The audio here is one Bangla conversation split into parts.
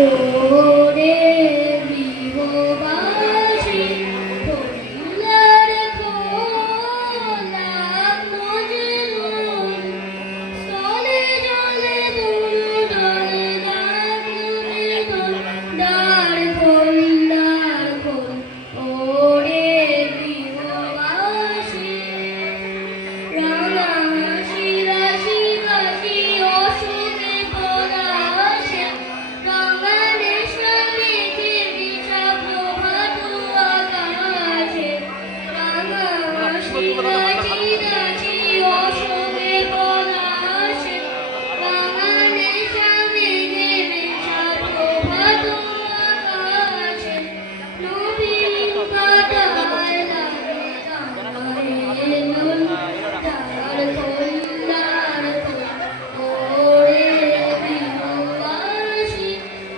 ওরে গৃহবাসী কল্যাণ খোলা মজনুন স্থলে জলে বুলুডলে দাঁড় খোল ওরে গৃহবাসী রাঙা হাসি রাশি কাশি অসুখে পলাশে বাঙালি শ্রমিকে দিশা প্রভাত আকাশে রাঙা হাসি রাশি রাশি অসুখে পলাশে বাঙালি শ্রমিকে দিশা প্রভাত আকাশে নবীন কাটায় লাগে গায়ে নুন দাঁড় ওরে গৃহবাসী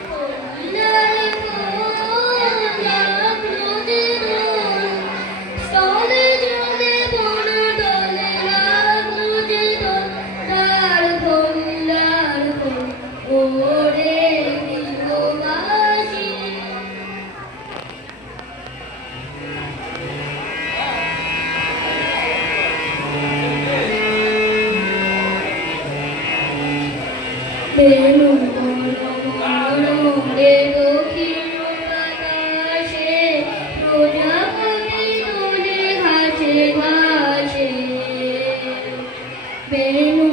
কল্যাণ খোলা প্রতিদিন স্থলে জলে বন ডলে লাগলো যে দাঁড় ওরে গৃহবাসী বেনু মনোরে দক্ষিণ বাতাসে প্রজাপতি দোলে ঘাসে ঘাসে বেনু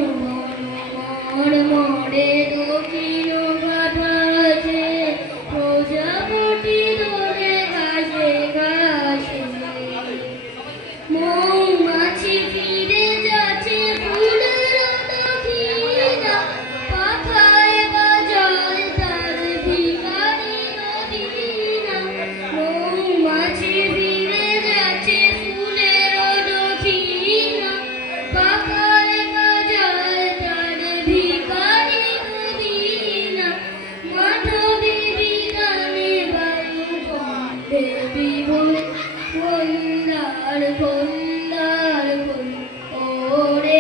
মনোরে দক্ষিণ বাতাসে প্রজাপতি দোলে ঘাসে ঘাসে মৌমাছি ফিরে যাচ্ছে ফুলের দক্ষিণা পাখায় বাজায় তার ভিখারি নদীনা মৌমাছি ফিরে যাচ্ছে ফুলের দক্ষিণা পাখায় বাজায় তার ভিখারি নদীনা মাধবী বিগানে বায়ু দেবী বল ওরে